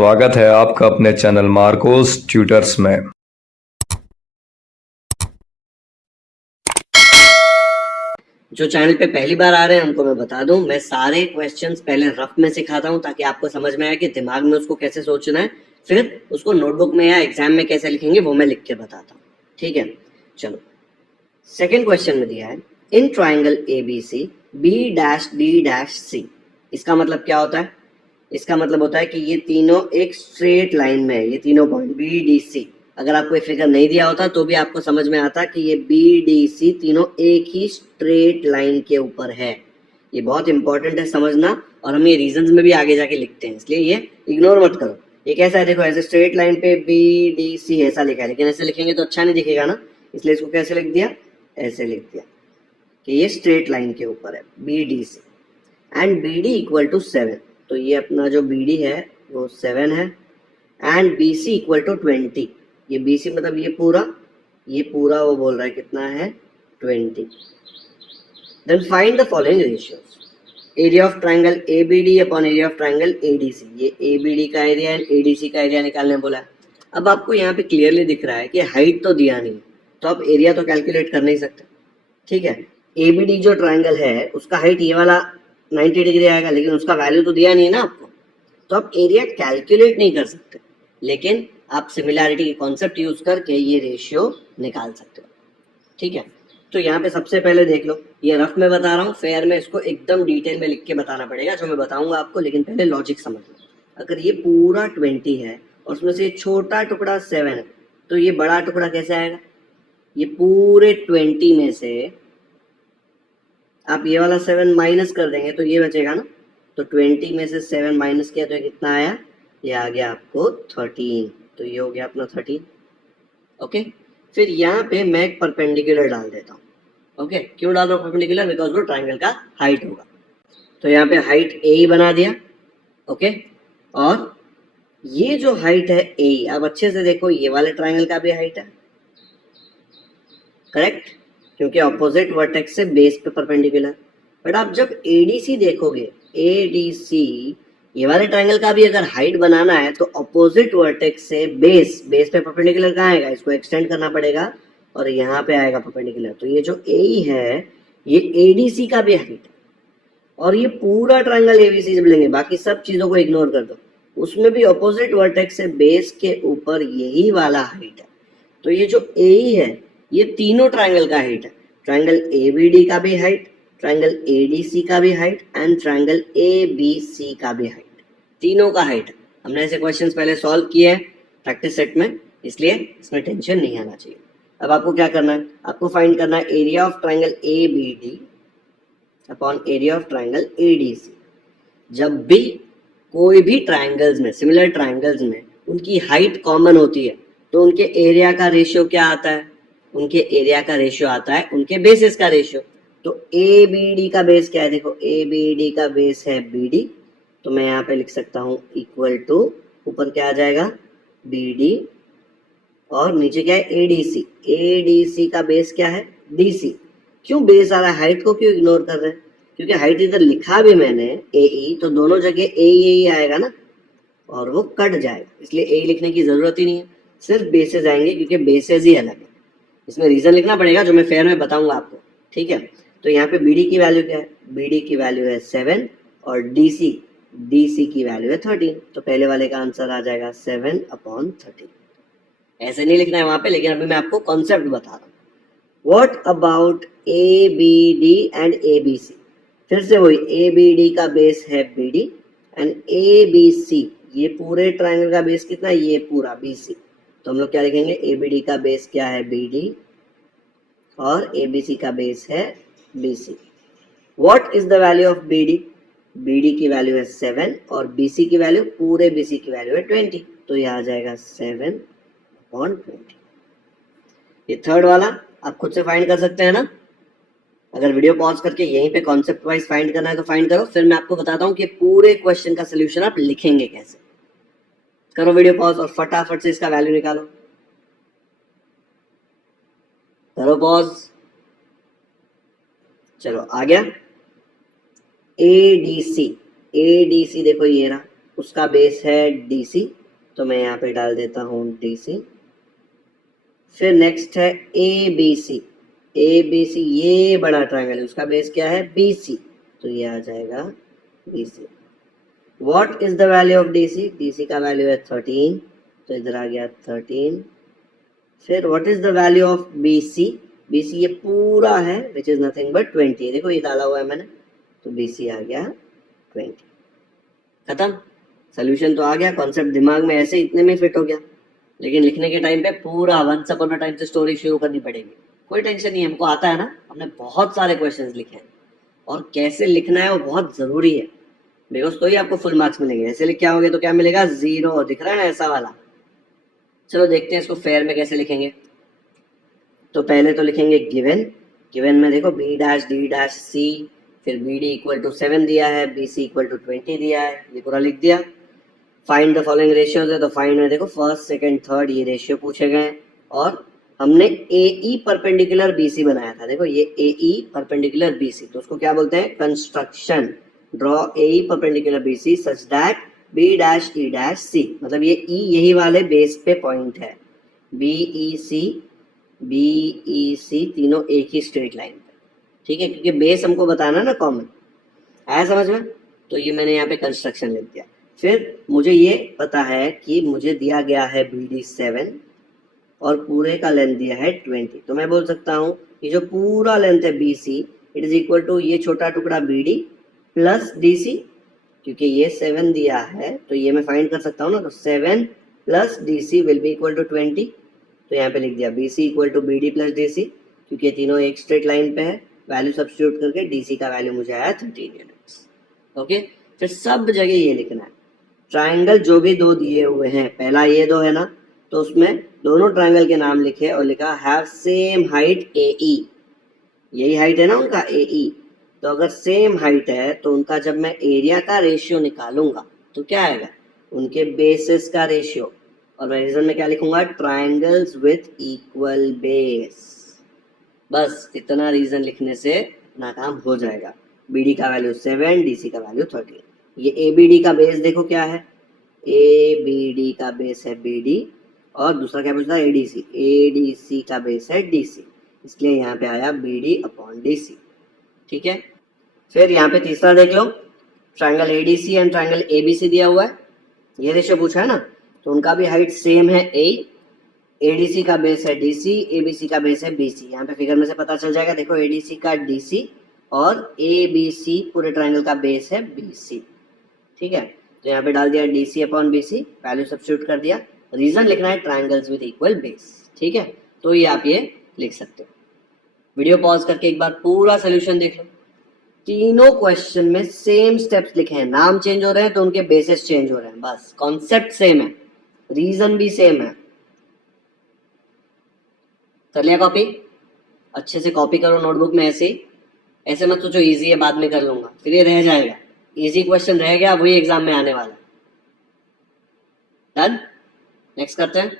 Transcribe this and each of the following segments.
स्वागत है आपका अपने चैनल मार्कोस ट्यूटर्स में। जो चैनल पे पहली बार आ रहे हैं उनको मैं बता दूं, मैं सारे क्वेश्चंस पहले रफ में सिखाता हूं ताकि आपको समझ में आए कि दिमाग में उसको कैसे सोचना है, फिर उसको नोटबुक में या एग्जाम में कैसे लिखेंगे वो मैं लिख के बताता हूँ। ठीक है, चलो सेकेंड क्वेश्चन में दिया है इन ट्राइंगल ABC B-D-C। इसका मतलब क्या होता है? इसका मतलब होता है कि ये तीनों एक स्ट्रेट लाइन में है, ये तीनों पॉइंट BDC। अगर आपको ये फिगर नहीं दिया होता तो भी आपको समझ में आता कि ये BDC तीनों एक ही स्ट्रेट लाइन के ऊपर है। ये बहुत इंपॉर्टेंट है समझना, और हम ये रीजंस में भी आगे जाके लिखते हैं, इसलिए ये इग्नोर मत करो। ये कैसा है देखो, ऐसे स्ट्रेट लाइन पे BDC ऐसा लिखा है, लेकिन ऐसे लिखेंगे तो अच्छा नहीं दिखेगा ना, इसलिए इसको कैसे लिख दिया, ऐसे लिख दिया कि ये स्ट्रेट लाइन के ऊपर है BDC and BD equal to 7। तो ये अपना जो BD है वो 7 है एंड BC इक्वल टू 20। ये BC मतलब ये पूरा वो बोल रहा है कितना है 20। Then find the following ratios, area of triangle ABD upon area of triangle ADC। ये ABD का एरिया एंड ADC का एरिया निकालने बोला है। अब आपको यहाँ पे क्लियरली दिख रहा है कि हाइट तो दिया नहीं, तो आप एरिया तो कैलकुलेट कर नहीं सकते। ठीक है, ABD जो ट्राइंगल है उसका हाइट ये वाला 90 डिग्री आएगा, लेकिन उसका वैल्यू तो दिया नहीं है ना आपको, तो आप एरिया कैलकुलेट नहीं कर सकते, लेकिन आप सिमिलैरिटी की कॉन्सेप्ट यूज करके ये रेशियो निकाल सकते हो। ठीक है, तो यहाँ पे सबसे पहले देख लो, ये रफ में बता रहा हूँ, फेयर में इसको एकदम डिटेल में लिख के बताना पड़ेगा जो मैं बताऊंगा आपको, लेकिन पहले लॉजिक समझ लो। अगर ये पूरा 20 है और उसमें से छोटा टुकड़ा 7 है, तो ये बड़ा टुकड़ा कैसे आएगा? ये पूरे 20 में से आप ये वाला 7 माइनस कर देंगे तो ये बचेगा ना, तो 20 में से 7 माइनस किया तो ये कितना आया, ये आ गया आपको 13। तो ये हो गया अपना 13। ओके, फिर यहाँ पे मैं एक परपेंडिकुलर डाल देता हूँ। ओके, क्यों डाल रहा हूँ परपेंडिकुलर? बिकॉज वो ट्राइंगल का हाइट होगा। तो यहाँ पे हाइट A बना दिया। ओके, और ये जो हाइट है A, अब अच्छे से देखो, ये वाले ट्राइंगल का भी हाइट है, करेक्ट, क्योंकि ऑपोजिट वर्टेक्स से बेस पे परपेंडिकुलर। बट आप जब ADC देखोगे, ADC ये वाले ट्रायंगल का भी अगर हाइट बनाना है तो ऑपोजिट वर्टेक्स से बेस पे परपेंडिकुलर कहाँ आएगा? इसको एक्सटेंड करना पड़ेगा और यहाँ पे आएगा परपेंडिकुलर। तो ये जो AE है ये ADC का भी हाइट है, और ये पूरा ट्रायंगल ABC जब लेंगे, बाकी सब चीजों को इग्नोर कर दो, उसमें भी ऑपोजिट वर्टेक्स से बेस के ऊपर यही वाला हाइट है। तो ये जो AE है ये तीनों ट्रायंगल का हाइट है, ट्रायंगल ABD का भी हाइट, ट्रायंगल ADC का भी हाइट एंड ट्रायंगल ABC का भी हाइट, तीनों का हाइट। हमने ऐसे क्वेश्चंस पहले सॉल्व किए हैं प्रैक्टिस सेट में, इसलिए इसमें टेंशन नहीं आना चाहिए। अब आपको क्या करना है, आपको फाइंड करना है area of triangle ABD upon area of triangle ADC। जब भी कोई भी ट्रायंगल्स में, सिमिलर ट्रायंगल्स में उनकी हाइट कॉमन होती है तो उनके एरिया का रेशियो क्या आता है? उनके एरिया का रेशियो आता है उनके बेसिस का रेशियो। तो ABD का बेस क्या है? देखो ABD का बेस है BD, तो मैं यहाँ पे लिख सकता हूँ इक्वल टू, ऊपर क्या आ जाएगा BD, और नीचे क्या है ADC। ADC का बेस क्या है? DC। क्यों बेस आ रहा है? हाइट को क्यों इग्नोर कर रहे हैं? क्योंकि हाइट इधर लिखा भी मैंने AE, तो दोनों जगह AE आएगा ना, और वो कट जाएगा, इसलिए AE लिखने की जरूरत ही नहीं है, सिर्फ बेसेस आएंगे क्योंकि बेसेस ही अलग है। इसमें रीजन लिखना पड़ेगा जो मैं फेयर में बताऊंगा आपको। ठीक है, तो यहाँ पे BD की वैल्यू क्या है? BD की वैल्यू है 7 और DC की वैल्यू है 13, तो पहले वाले का आंसर आ जाएगा 7/13। ऐसे नहीं लिखना है वहां पे, लेकिन अभी मैं आपको कॉन्सेप्ट बता रहा हूँ। What about ABD and ABC? फिर से वही, ABD का बेस है BD एंड ABC, ये पूरे ट्रायंगल का बेस कितना है? ये पूरा BC। तो हम लोग क्या लिखेंगे? ABD का बेस क्या है? BD, और ABC का बेस है BC। What is the value of BD? BD की वैल्यू है 7 और BC की वैल्यू, पूरे BC की वैल्यू है 20, तो ये आ जाएगा 7/20। ये थर्ड वाला आप खुद से फाइंड कर सकते हैं ना, अगर वीडियो पॉज करके यहीं पे कॉन्सेप्ट वाइज फाइंड करना है तो फाइंड करो, फिर मैं आपको बताता हूँ कि पूरे क्वेश्चन का सोल्यूशन आप लिखेंगे कैसे। करो वीडियो पॉज और फटाफट से इसका वैल्यू निकालो। करो पॉज, चलो आ गया। ADC देखो ये रहा, उसका बेस है DC, तो मैं यहाँ पे डाल देता हूँ DC। फिर नेक्स्ट है ABC, ABC ये बड़ा ट्रायंगल है, उसका बेस क्या है BC, तो ये आ जाएगा BC। What is the value of DC, DC का वैल्यू है 13, तो इधर आ गया 13। फिर what is the value of BC, BC ये पूरा है विच इज नथिंग बट 20, देखो ये डाला हुआ है मैंने, तो BC आ गया 20। खत्म, सोल्यूशन तो आ गया, कॉन्सेप्ट दिमाग में ऐसे इतने में फिट हो गया, लेकिन लिखने के टाइम पे पूरा वंस अपॉन अ टाइम से स्टोरी शुरू करनी पड़ेगी। कोई टेंशन नहीं है, हमको आता है ना, हमने बहुत सारे क्वेश्चंस लिखे हैं और कैसे लिखना है वो बहुत जरूरी है, बिकॉज तो ही आपको फुल मार्क्स मिलेंगे। ऐसे लिख के आओगे तो क्या मिलेगा, 0, दिख रहा है ना ऐसा वाला। चलो देखते हैं इसको फेयर में कैसे लिखेंगे। तो पहले तो लिखेंगे गिवन, गिवन में देखो B dash D dash C, फिर BD इक्वल टू 7 दिया है, BC इक्वल टू 20 दिया है, ये पूरा लिख दिया। फाइंड द फॉलोइंग रेशियोज है, तो फाइंड में देखो फर्स्ट सेकंड थर्ड ये रेशियो पूछे गए, और हमने AE परपेंडिकुलर BC बनाया था। देखो ये AE परपेंडिकुलर BC, तो उसको क्या बोलते हैं, construction. Draw AE perpendicular BC such that B dash E dash C, मतलब ये E यही वाले बेस पे पॉइंट है, BEC तीनों एक ही स्ट्रेट लाइन पे, ठीक है, क्योंकि बेस हमको बताना ना कॉमन, आया समझ में। तो ये मैंने यहाँ पे कंस्ट्रक्शन लिख दिया। फिर मुझे ये पता है कि मुझे दिया गया है BD 7 और पूरे का लेंथ दिया है 20, तो मैं बोल सकता हूँ कि जो पूरा लेंथ है BC it is equal to ये छोटा टुकड़ा BD प्लस DC, क्योंकि ये 7 दिया है तो ये मैं फाइंड कर सकता हूँ ना, तो 7 plus DC will be equal to 20, तो यहाँ पे लिख दिया BC equal to BD plus DC, क्योंकि ये तीनों एक स्ट्रेट लाइन पे है, वैल्यू सब्स्टिट्यूट करके DC का वैल्यू मुझे आया 13 यूनिट्स। ओके, फिर सब जगह ये लिखना है, ट्राइंगल जो भी दो दिए हुए हैं, पहला ये दो है ना, तो उसमें दोनों ट्राइंगल के नाम लिखे और लिखा हैव सेम हाइट AE, यही हाइट है ना उनका AE, तो अगर सेम हाइट है तो उनका जब मैं एरिया का रेशियो निकालूंगा तो क्या आएगा, उनके बेसिस का रेशियो, और मैं रीजन में क्या लिखूंगा, ट्राइंगल्स विथ इक्वल बेस। बस इतना रीजन लिखने से अपना काम हो जाएगा। BD का वैल्यू 7, DC का वैल्यू 13। ये ABD का बेस देखो क्या है, ABD का बेस है BD, और दूसरा क्या पूछता है ADC, ADC का बेस है DC, इसलिए यहाँ पे आया BD अपॉन DC, ठीक है। फिर यहाँ पे तीसरा देख लो, triangle ADC and triangle ABC दिया हुआ है, ये रेशियो पूछा है ना, तो उनका भी हाइट सेम है A, ADC का बेस है DC, ABC का बेस है BC, यहाँ पे फिगर में से पता चल जाएगा, देखो ADC का DC और ABC पूरे ट्राइंगल का बेस है BC, ठीक है। तो यहाँ पे डाल दिया DC upon BC, value substitute कर दिया, रीजन लिखना है ट्राइंगल्स विद इक्वल बेस, ठीक है, तो ये आप ये लिख सकते हो। वीडियो पॉज करके एक बार पूरा सोल्यूशन देख लो, तीनों क्वेश्चन में सेम स्टेप्स लिखे हैं, नाम चेंज हो रहे हैं तो उनके बेसिस चेंज हो रहे हैं, बस कॉन्सेप्ट सेम है, रीजन भी सेम है। कर लिया कॉपी, अच्छे से कॉपी करो नोटबुक में, ऐसे मत सोचो इजी है बाद में कर लूंगा, फिर ये रह जाएगा, इजी क्वेश्चन रह गया वही एग्जाम में आने वाला। डन, नेक्स्ट करते हैं।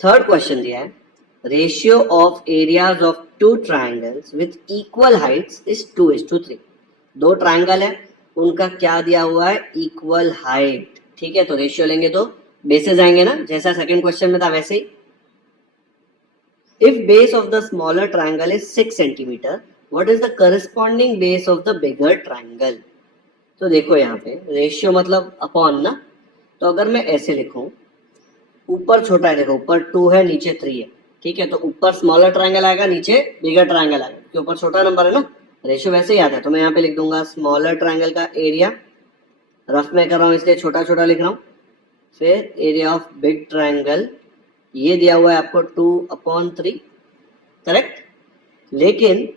थर्ड क्वेश्चन दिया है, ratio of areas of two triangles with equal Heights is 2:3। दो ट्राइंगल है, उनका क्या दिया हुआ है, इक्वल हाइट, ठीक है, तो रेशियो लेंगे तो बेसिस आएंगे ना, जैसा सेकंड क्वेश्चन में था वैसे ही। If base of the smaller triangle is 6 centimeter, what is the corresponding base of the bigger triangle? तो देखो यहाँ पे रेशियो मतलब अपॉन ना, तो अगर मैं ऐसे लिखूं, ऊपर छोटा है, देखो ऊपर 2 है नीचे 3 है, ठीक है, तो ऊपर स्मॉलर ट्राइंगल आएगा नीचे बिगर ट्राइंगल आएगा, क्योंकि ऊपर छोटा नंबर है ना, रेशियो वैसे ही आता है, तो मैं यहाँ पे लिख दूंगा स्मॉलर ट्राइंगल का एरिया, रफ में कर रहा हूँ इसलिए छोटा छोटा लिख रहा हूँ, फिर एरिया ऑफ बिग ट्राइंगल ये दिया हुआ है आपको 2/3, करेक्ट। लेकिन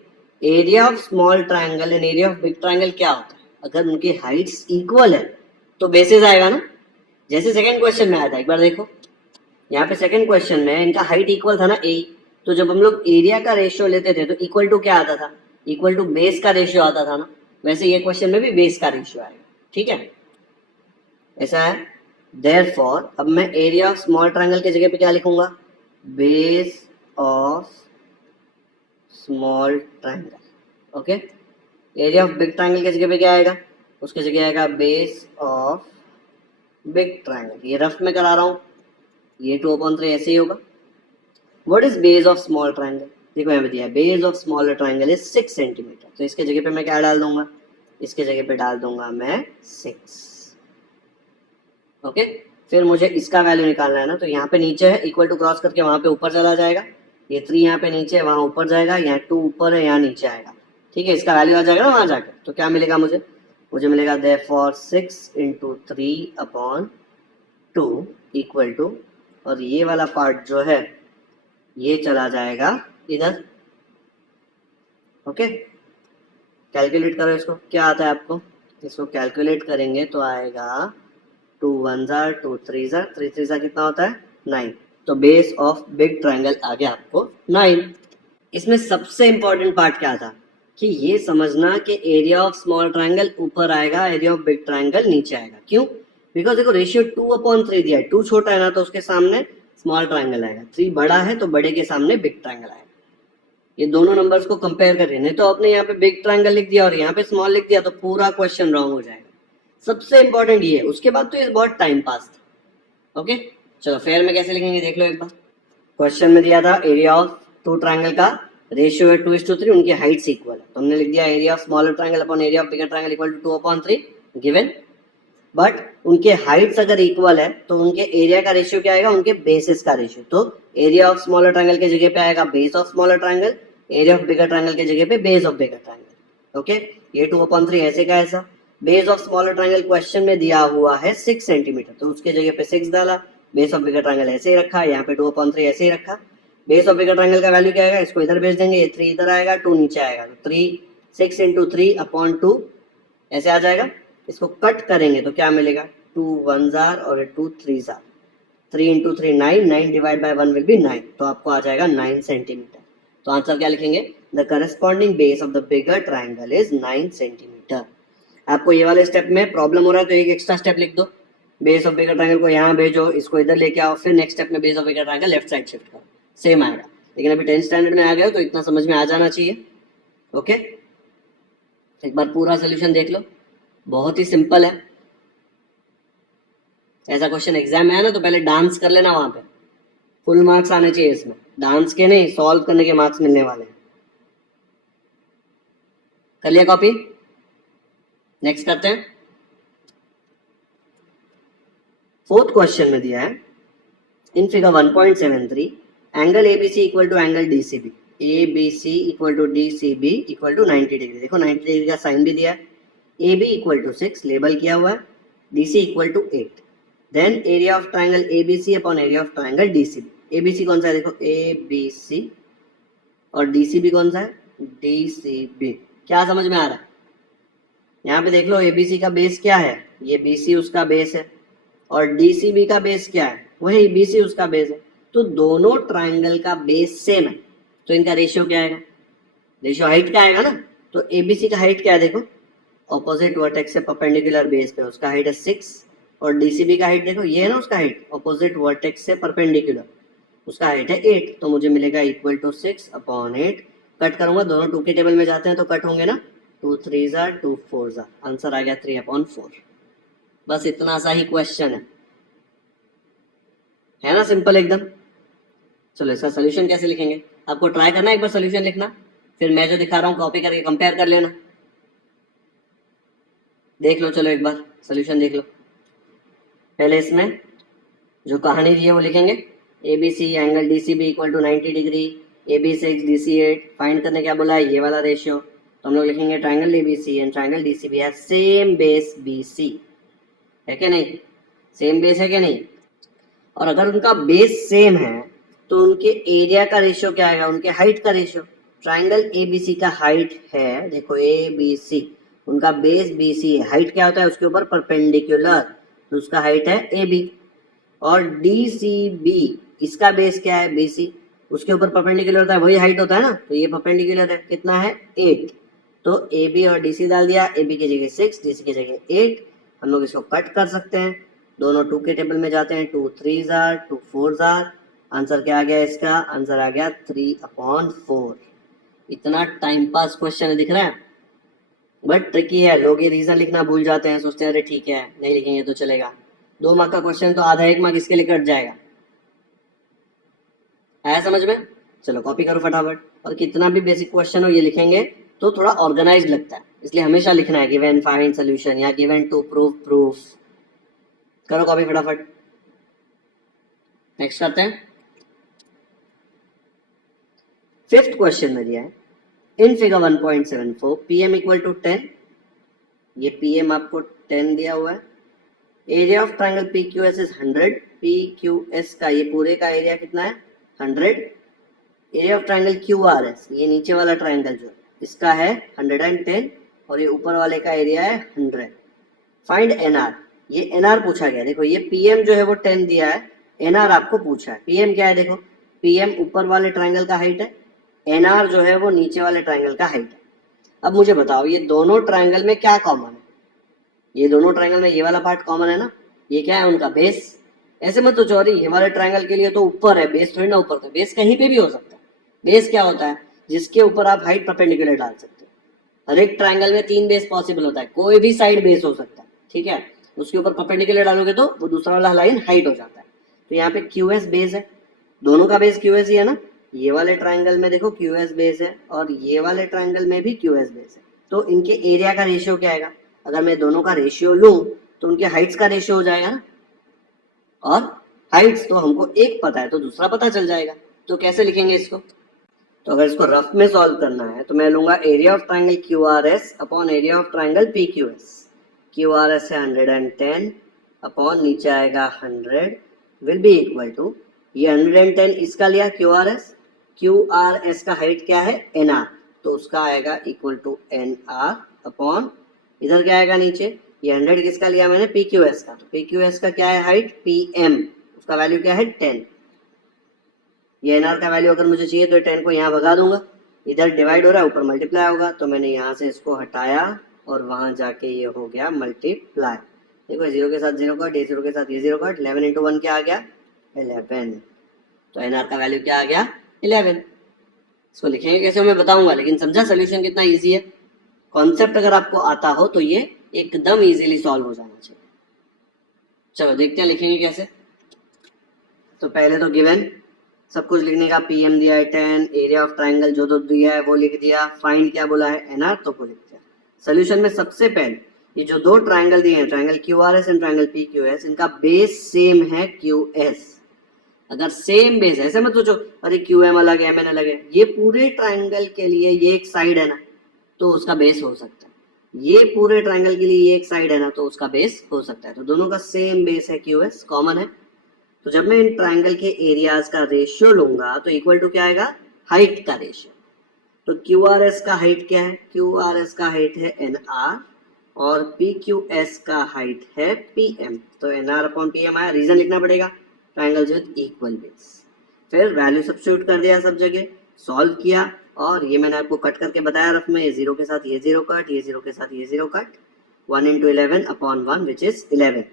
area of small triangle and area of big triangle क्या होता है, अगर उनकी हाइट्स इक्वल है तो बेसिस आएगा ना, जैसे सेकंड क्वेश्चन में आया था, एक बार देखो यहाँ पे सेकंड क्वेश्चन में इनका हाइट इक्वल था ना A, तो जब हम लोग एरिया का रेशियो लेते थे तो इक्वल टू क्या आता था, इक्वल टू बेस का रेशियो आता था ना, वैसे ये क्वेश्चन में भी बेस का रेशियो आएगा, ठीक है, ऐसा है। देयरफॉर अब मैं एरिया ऑफ स्मॉल ट्राइंगल की जगह पे क्या लिखूंगा, base of small triangle, okay. Area of big triangle की जगह पे क्या आएगा, उसकी जगह आएगा बेस ऑफ बिग ट्राइंगल। ये रफ में करा रहा हूँ, ये 2/3 ऐसे ही होगा। What is base of small triangle? देखो यहाँ पे दिया है base of smaller triangle is 6 centimetre. तो इसके जगह पे मैं क्या डाल दूंगा? इसके जगह पे डाल दूंगा मैं 6। ओके, फिर मुझे इसका वैल्यू निकालना है ना, तो यहाँ पे नीचे है, इक्वल टू क्रॉस करके वहां पे ऊपर चला जाएगा। ये 3 यहाँ पे नीचे है, वहां ऊपर जाएगा, यहाँ 2 ऊपर है, यहाँ नीचे आएगा। ठीक है, इसका वैल्यू आ जाएगा ना वहां जाकर। तो क्या मिलेगा मुझे? मुझे मिलेगा देयरफॉर 6 × 3/2 इक्वल टू, और ये वाला पार्ट जो है ये चला जाएगा इधर। ओके, कैलकुलेट करो इसको, क्या आता है आपको? इसको कैलकुलेट करेंगे तो आएगा 2 1 जार 2 3 जार 3 3 जार कितना होता है? 9। तो बेस ऑफ बिग ट्रायंगल आ गया आपको 9। इसमें सबसे इंपॉर्टेंट पार्ट क्या था कि ये समझना कि एरिया ऑफ स्मॉल ट्रायंगल ऊपर आएगा, एरिया ऑफ बिग ट्रायंगल नीचे आएगा। क्यों? बिकॉज देखो रेशियो 2/3 दिया है। 2 छोटा है ना, तो उसके सामने स्मॉल ट्रायंगल आएगा। 3 बड़ा है तो बड़े के सामने बिग ट्रायंगल आएगा। ये दोनों नंबर्स को कंपेयर कर रहे हैं, नहीं तो आपने यहाँ पे बिग ट्रायंगल लिख दिया और यहाँ पे स्मॉल लिख दिया तो पूरा क्वेश्चन रॉन्ग हो जाएगा। सबसे इंपॉर्टेंट ये है। उसके बाद तो ये बहुत टाइम पास था। ओके, चलो फेयर में कैसे लिखेंगे देख लो एक बार। क्वेश्चन में दिया था एरिया ऑफ 2 ट्रायंगल का रेशियो है 2:3, उनकी हाइट्स इक्वल है। तो हमने लिख दिया area of smaller triangle upon area of bigger triangle equal to 2/3 given. But उनके हाइट्स अगर इक्वल है तो उनके एरिया का रेशियो क्या आएगा? उनके बेसिस का रेशियो। तो एरिया ऑफ स्मॉलर ट्रायंगल के जगह पे आएगा base of smaller triangle, area of bigger triangle के जगह पे base of bigger triangle. Okay, ये 2/3 ऐसे का ऐसा। Base of smaller triangle question में दिया हुआ है 6 सेंटीमीटर, तो उसके जगह पे 6 डाला। बेस ऑफ बिगर ट्रायंगल ऐसे ही रखा, यहाँ पे 2/3 ऐसे ही रखा। बेस ऑफ बिगर ट्रायंगल का वैल्यू क्या आएगा? इसको इधर भेज देंगे, ये 3 इधर आएगा, 2 नीचे आएगा, तो 6 × 3/2 ऐसे आ जाएगा। इसको कट करेंगे तो क्या मिलेगा? 2 1 जार और 2 3 jar. 3 × 3 9, 9 divide by 1 will be 9, तो आपको आ जाएगा 9 सेंटीमीटर। तो आंसर क्या लिखेंगे? The corresponding base of the bigger triangle is 9 centimetre. आपको ये वाले स्टेप में प्रॉब्लम हो रहा है तो एक एक्स्ट्रा स्टेप लिख दो। बेस ऑफ बिगर ट्रायंगल को यहाँ भेजो, इसको इधर लेके आओ, फिर नेक्स्ट स्टेप में base of bigger triangle left side shift करो, सेम आएगा। लेकिन अभी 10th स्टैंडर्ड में आ गए हो तो इतना समझ में आ जाना चाहिए। ओके, एक बार पूरा सोल्यूशन देख लो, बहुत ही सिंपल है। ऐसा क्वेश्चन एग्जाम में है ना तो पहले डांस कर लेना, वहां पे फुल मार्क्स आने चाहिए। इसमें डांस के नहीं, सॉल्व करने के मार्क्स मिलने वाले हैं। कर लिया कॉपी? नेक्स्ट करते हैं। 4th क्वेश्चन में दिया है in figure 1.73 angle ABC equal to angle DCB, ABC equal to DCB equal to 90 degree. देखो 90 डिग्री का साइन भी दिया है। AB इक्वल टू 6 लेबल किया हुआ है, DC equal to 8। Then area of triangle ABC upon area of triangle DCB। ABC कौन सा है? देखो ABC, और DCB कौन सा है? DCB। क्या समझ में आ रहा है? यहाँ पे देख लो ABC का बेस क्या है? ये BC उसका बेस है, और DCB का बेस क्या है? वही BC उसका बेस है। तो दोनों ट्रायंगल का बेस सेम है, तो इनका रेशियो क्या आएगा? रेशियो हाइट का आएगा ना। तो ABC का हाइट क्या है? देखो ऑपोजिट वर्टेक्स से परपेंडिकुलर बेस पे उसका हाइट है 6, और DCB का हाइट देखो ये है ना, उसका हाइट ऑपोजिट वर्टेक्स से परपेंडिकुलर उसका हाइट है 8। तो मुझे मिलेगा इक्वल टू 6/8। कट करूंगा, दोनों 2 के टेबल में जाते हैं तो कट होंगे ना। 2 3 जार 2 4 जार, आंसर आ गया 3/4। बस इतना सा ही क्वेश्चन है ना, सिंपल एकदम। चलो इसका सोल्यूशन कैसे लिखेंगे आपको ट्राई करना है, एक बार सोल्यूशन लिखना, फिर मैं जो दिखा रहा हूँ कॉपी करके कंपेयर कर लेना। देख लो, चलो एक बार सोल्यूशन देख लो। पहले इसमें जो कहानी दी है वो लिखेंगे। ABC angle DCB equal to 90 degree, AB 6 DC 8। Find करने क्या बोला है? ये वाला रेशियो। तो हम लोग लिखेंगे triangle ABC and triangle DCB है सेम बेस BC, है क्या नहीं? सेम बेस है क्या नहीं? और अगर उनका बेस सेम है तो उनके एरिया का रेशियो क्या आएगा? उनके हाइट का रेशियो। ट्रायंगल ABC का हाइट है, देखो ABC, उनका बेस BC है, हाइट क्या होता है? उसके ऊपर परपेंडिकुलर, तो उसका हाइट है AB। और DCB इसका बेस क्या है? BC, उसके ऊपर परपेंडिकुलर होता है, वही हाइट होता है ना, तो ये परपेंडिकुलर है, कितना है? 8। तो AB और DC डाल दिया, AB की जगह 6, DC की जगह 8। हम लोग इसको कट कर सकते हैं, दोनों 2 के टेबल में जाते हैं, 2 3 जार 2 4 जार। आंसर क्या आ गया इसका? आंसर आ गया 3/4। इतना टाइम पास क्वेश्चन दिख रहा है? बट ट्रिकी है, लोग ये रीजन लिखना भूल जाते हैं, सोचते हैं अरे ठीक है नहीं लिखेंगे तो चलेगा। 2 मार्क का क्वेश्चन तो आधा 1 मार्क इसके लिए कट जाएगा। आया समझ में? चलो कॉपी करो फटाफट। और कितना भी बेसिक क्वेश्चन हो ये लिखेंगे तो थोड़ा ऑर्गेनाइज लगता है, इसलिए हमेशा लिखना है गिवन फाइंड सोल्यूशन या गिवन टू प्रूव प्रूफ। करो कॉपी फटाफट। नेक्स्ट करते हैं। 5th क्वेश्चन में दिया है in figure 1.74 PM equal to 10। ये पीएम आपको 10 दिया हुआ है। Area of triangle PQS is 100। PQS का ये पूरे का एरिया कितना है 100। एरिया ऑफ ट्रायंगल QRS, ये नीचे वाला ट्रायंगल जो इसका है 110 और ये ऊपर वाले का एरिया है 100। फाइंड NR, ये NR पूछा गया। देखो ये PM जो है वो 10 दिया है, NR आपको पूछा है। PM क्या है देखो, PM ऊपर वाले ट्रायंगल का हाइट है, NR जो है वो नीचे वाले ट्रायंगल का हाइट है। अब मुझे बताओ ये दोनों ट्रायंगल में क्या कॉमन है? ये दोनों ट्रायंगल में ये वाला पार्ट कॉमन है ना, ये क्या है उनका बेस। ऐसे मत तो चौरी, ये वाले ट्रायंगल के लिए तो ऊपर है, बेस थोड़ी ना ऊपर था। बेस कहीं पे भी हो सकता है। बेस क्या होता है, जिसके ऊपर आप हाइट परपेंडिकुलर डाल सकते हो। हर एक ट्रायंगल में 3 बेस पॉसिबल होता है, कोई भी साइड बेस हो सकता है, ठीक है। उसके ऊपर परपेंडिकुलर डालोगे तो वो दूसरा वाला लाइन हाइट हो जाता है। तो यहाँ पे QS बेस है, दोनों का बेस QS ही है ना। ये वाले ट्रायंगल में देखो QS बेस है और ये वाले ट्रायंगल में भी QS बेस है। तो इनके एरिया का रेशियो क्या आएगा? अगर मैं दोनों का रेशियो लूं तो उनके हाइट्स का रेशियो हो जाएगा ना। और हाइट्स तो हमको एक पता है तो दूसरा पता चल जाएगा। तो कैसे लिखेंगे इसको? तो अगर इसको रफ में सॉल्व करना है तो मैं लूंगा area of triangle QRS upon area of triangle PQS। QRS है 110 अपॉन नीचे आएगा 100 विल बी इक्वल टू, ये 110 इसका लिया QRS का हाइट क्या है NR, तो उसका आएगा इक्वल टू NR अपॉन इधर क्या आएगा नीचे, ये 100 किसका लिया मैंने PQS का, तो PQS का क्या है हाइट PM, उसका वैल्यू क्या है 10। ये NR का वैल्यू अगर मुझे चाहिए तो 10 को यहाँ भगा दूंगा, इधर डिवाइड हो रहा है ऊपर मल्टीप्लाई होगा, तो मैंने यहाँ से इसको हटाया और वहां जाके ये हो गया मल्टीप्लाई। देखो 0 के साथ 0 कट, ये 0 के साथ ये 0 कट, 11 इंटू 1 क्या आ गया 11। तो NR का वैल्यू क्या आ गया 11। इसको लिखेंगे कैसे मैं बताऊंगा, लेकिन समझा सोल्यूशन कितना इजी है। कॉन्सेप्ट अगर आपको आता हो तो ये एकदम इजीली सॉल्व हो जाना चाहिए। चलो देखते हैं लिखेंगे कैसे। तो पहले तो गिवन सब कुछ लिखने का, PM दिया है 10, एरिया ऑफ ट्रायंगल जो दिया है वो लिख दिया, फाइंड क्या बोला है NR तो वो लिख दिया। सोल्यूशन में सबसे पहले ये जो दो ट्रायंगल दिए हैं triangle QRS and triangle PQS, इनका बेस सेम है QS। अगर सेम बेस है, ऐसे मत सोचो अरे QM अलग है MN अलग है, ये पूरे ट्रायंगल के लिए ये एक साइड है ना तो उसका बेस हो सकता है, ये पूरे ट्रायंगल के लिए ये एक साइड है ना तो उसका बेस हो सकता है। तो दोनों का सेम बेस है QS, कॉमन है। तो जब मैं इन ट्रायंगल के एरियाज का रेशियो लूंगा तो इक्वल टू क्या आएगा हाइट का रेशियो। तो QRS का हाइट क्या है, QRS का हाइट है NR और PQS का हाइट है PM। तो NR अपॉन PM आया, रीजन लिखना पड़ेगा ट्रायंगल्स विद इक्वल बेस। फिर वैल्यू सब्स्टिट्यूट कर दिया सब जगह, सॉल्व किया और ये मैंने आपको कट करके बताया रफ में, ये 0 के साथ ये 0 कट, ये 0 के साथ ये 0 cut, 1 into 11 upon 1 which is 11।